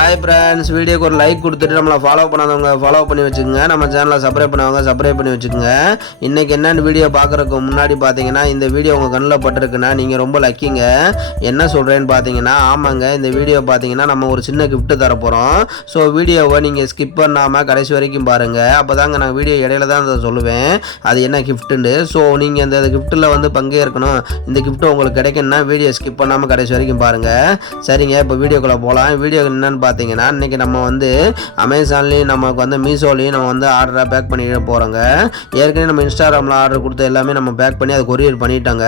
Hi friends, வீடியோக்கு ஒரு like கொடுத்துட்டு நம்மளை ஃபாலோ பண்ணாதவங்க ஃபாலோ பண்ணி வச்சுக்கோங்க. நம்ம சேனலை சப்ஸ்கிரைப் பண்ணவங்க சப்ஸ்கிரைப் பண்ணி வச்சுக்கோங்க. இன்றைக்கி என்னென்னு வீடியோ பார்க்குறதுக்கு முன்னாடி பார்த்தீங்கன்னா, இந்த வீடியோ உங்கள் கண்ணில் பட்டிருக்குன்னா நீங்கள் ரொம்ப லக்கிங்க. என்ன சொல்கிறேன்னு பார்த்தீங்கன்னா, ஆமாங்க, இந்த வீடியோ பார்த்தீங்கன்னா நம்ம ஒரு சின்ன கிஃப்ட்டு தரப்போகிறோம். ஸோ வீடியோவை நீங்கள் ஸ்கிப் பண்ணாமல் கடைசி வரைக்கும் பாருங்கள். அப்போ தாங்க நான் வீடியோ இடையில தான் அதை சொல்லுவேன் அது என்ன கிஃப்ட்டுன்னு. ஸோ நீங்கள் அந்த கிஃப்ட்டில் வந்து பங்கேற்கணும், இந்த கிஃப்ட்டு உங்களுக்கு கிடைக்கணும்னா வீடியோ ஸ்கிப் பண்ணாமல் கடைசி வரைக்கும் பாருங்கள். சரிங்க, இப்போ வீடியோக்குள்ளே போகலாம். வீடியோ என்னென்னு பார்த்தீங்கன்னா, இன்றைக்கி நம்ம வந்து அமேசான்லேயும் நமக்கு வந்து மீஷோலையும் நம்ம வந்து ஆர்டராக பேக் பண்ணிட்டு போகிறோங்க. ஏற்கனவே நம்ம இன்ஸ்டாகிராமில் ஆர்டர் கொடுத்த எல்லாமே நம்ம பேக் பண்ணி அதை கொரியர் பண்ணிட்டாங்க.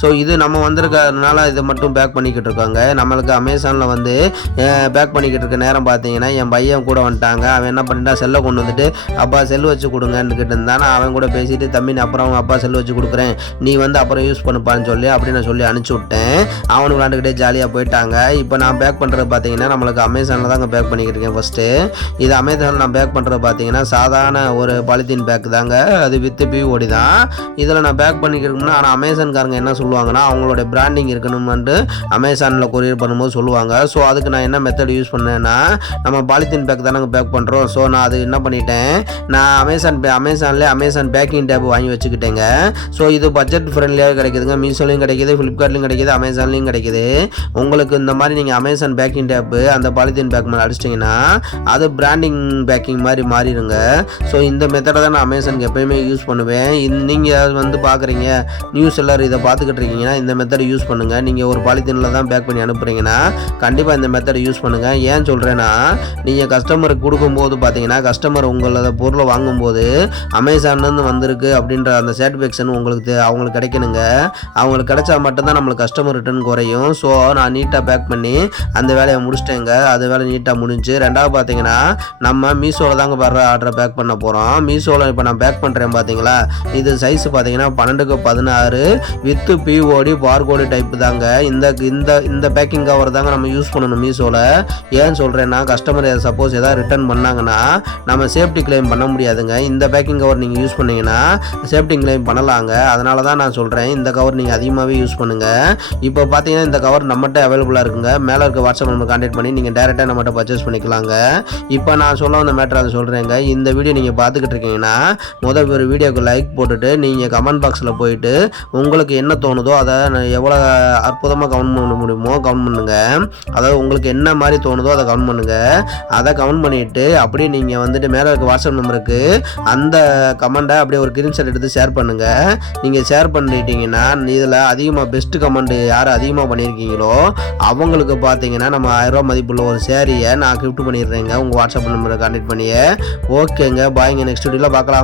ஸோ இது நம்ம வந்திருக்கிறதுனால இதை மட்டும் பேக் பண்ணிக்கிட்டு இருக்காங்க. நம்மளுக்கு அமேசானில் வந்து பேக் பண்ணிக்கிட்டு இருக்க நேரம் பார்த்தீங்கன்னா, என் பையன் கூட வந்துட்டாங்க. அவன் என்ன பண்ணிட்டான், செல்லை கொண்டு வந்துட்டு அப்பா செல் வச்சு கொடுங்கன்னு கிட்ட இருந்தான். அவன் கூட பேசிட்டு, தம்பி அப்புறம் அவங்க அப்பா செல் வச்சு கொடுக்குறேன், நீ வந்து அப்புறம் யூஸ் பண்ணுப்பான்னு சொல்லி அப்படின்னு சொல்லி அனுப்பிச்சி விட்டேன். அவனு விளாண்டுக்கிட்டே ஜாலியாக போயிட்டாங்க. இப்போ நான் பேக் பண்ணுறது பார்த்தீங்கன்னா நம்மளுக்கு அமேசானில் தாங்க பேக் பண்ணிக்கிட்டு இருக்கேன். ஃபஸ்ட்டு இது அமேசானில் நான் பேக் பண்ணுறது பார்த்தீங்கன்னா சாதாரண ஒரு பாலித்தீன் பேக் தாங்க. அது வித்து பிஓடி தான். இதில் நான் பேக் பண்ணிக்கிறோம்னா, ஆனால் அமேசான்காரங்க என்ன சொல்லுவாங்கன்னா, அவங்களோட பிராண்டிங் இருக்கணும்னு அமேசானில் கொரியர் பண்ணும்போது சொல்லுவாங்க. ஸோ அதுக்கு நான் என்ன மெத்தட் யூஸ் பண்ணேன்னா, நம்ம பாலித்தீன் பேக் தானே பேக் பண்ணுறோம். ஸோ நான் அது என்ன பண்ணிட்டேன், நான் அமேசான்லேயே அமேசான் பேக்கிங் டேப் வாங்கி வச்சுக்கிட்டேங்க. ஸோ இது பட்ஜெட் ஃப்ரெண்ட்லியாக கிடைக்குதுங்க. மீஷோலையும் கிடைக்கிது, ஃப்ளிப்கார்ட்லையும் கிடைக்கிது, அமேசான்லையும் கிடைக்கிது. உங்களுக்கு இந்த மாதிரி நீங்கள் அமேசான் பேக்கிங் டேப்பு அந்த பாலித்தீன் பேக் மேலே அடிச்சிட்டிங்கன்னா அது பிராண்டிங் பேக்கிங் மாதிரி மாறிடுங்க. ஸோ இந்த மெத்தடை தான் நான் அமேசானுக்கு எப்போயுமே யூஸ் பண்ணுவேன். நீங்கள் வந்து பார்க்குறீங்க, நியூஸ் எல்லோரும் இதை பார்த்துக்கிட்டு இருக்கீங்கன்னா இந்த மெத்தடை யூஸ் பண்ணுங்கள். நீங்கள் ஒரு பாலித்தீனில் தான் பேக் பண்ணி அனுப்புகிறீங்கன்னா கண்டிப்பாக இந்த மெத்தடை யூஸ் பண்ணுங்கள். ஏன் சொல்கிறேன்னா, நீங்கள் கஸ்டமருக்கு கொடுக்கும்போது பார்த்தீங்கன்னா, கஸ்டமர் உங்களோட பொருளை வாங்கும்போது அமேசான்லேருந்து வந்திருக்கு அப்படின்ற அந்த சாட்டிஸ்ஃபேக்ஷன் அவங்களுக்கு கிடைக்கணுங்க. அவங்களுக்கு கிடைச்சா மட்டும்தான் நம்மளுக்கு கஸ்டமர் ரிட்டர்ன் குறையும். ஸோ நான் நீட்டாக பேக் பண்ணி அந்த வேலையை முடிச்சிட்டேங்க. அது வேலை நீட்டாக முடிஞ்சு. ரெண்டாவது பார்த்தீங்கன்னா, நம்ம மீஷோவில் தாங்க வர்ற ஆர்டரை பேக் பண்ண போகிறோம். மீஷோவில் இப்போ நான் பேக் பண்ணுறேன் பார்த்தீங்களா, இது சைஸ் பார்த்தீங்கன்னா 12x16 with BOD barcode type தாங்க. இந்த பேக்கிங் கவர் தாங்க நம்ம யூஸ் பண்ணணும் மீஷோவில். ஏன்னு சொல்கிறேன்னா, கஸ்டமர் சப்போஸ் எதாவது ரிட்டர்ன் பண்ணாங்கன்னா நம்ம சேஃப்டி கிளைம் பண்ண முடியாதுங்க. இந்த பேக்கிங் கவர் நீங்கள் யூஸ் பண்ணிங்கன்னா சேஃப்டி கிளைம் பண்ணலாங்க. அதனால தான் நான் சொல்கிறேன், இந்த கவர் நீங்கள் அதிகமாகவே யூஸ் பண்ணுங்கள். இப்போ பார்த்தீங்கன்னா இந்த கவர் நம்மகிட்ட அவைலபிளாக இருக்குங்க. மேலே இருக்க வாட்ஸ்அப் நம்பர் கான்டாக்ட் பண்ணி நீங்கள் டேரெக்டாக நம்மகிட்ட பர்ச்சேஸ் பண்ணிக்கலாங்க. இப்போ நான் சொல்ல வந்த மேட்டர் அதை சொல்கிறேங்க. இந்த வீடியோ நீங்கள் பார்த்துக்கிட்டு இருக்கீங்கன்னா முதல் ஒரு வீடியோக்கு லைக் போட்டுட்டு நீங்கள் கமெண்ட் பாக்ஸில் போயிட்டு உங்களுக்கு என்ன தோணுதோ அதை எவ்வளோ அற்புதமாக கமெண்ட் பண்ண முடியுமோ கமெண்ட் பண்ணுங்கள். அதாவது உங்களுக்கு என்ன மாதிரி தோணுதோ அதை கமெண்ட் பண்ணுங்கள். அதை கமெண்ட் பண்ணிவிட்டு அப்படியே நீங்கள் வந்துட்டு மேலே இருக்க வாட்ஸ்அப் நம்பருக்கு அந்த கமெண்ட்டை அப்படியே ஒரு ஸ்க்ரீன்ஷாட் எடுத்து ஷேர் பண்ணுங்கள். நீங்கள் ஷேர் பண்ணிட்டீங்கன்னா இதில் அதிகமாக பெஸ்ட்டு கமெண்ட் யார் அதிகமாக பண்ணியிருக்கீங்களோ அவங்களுக்கு பார்த்தீங்கன்னா நம்ம 1000 ரூபா மதிப்புள்ள ஒரு சேரீயை நான் கிஃப்ட் பண்ணிடுறேங்க உங்கள் வாட்ஸ்அப் நம்பரை கான்டாக்ட் பண்ணியே. ஓகேங்க, பாய்ங்க, நெக்ஸ்ட் வீடியோவில் பார்க்கலாம்.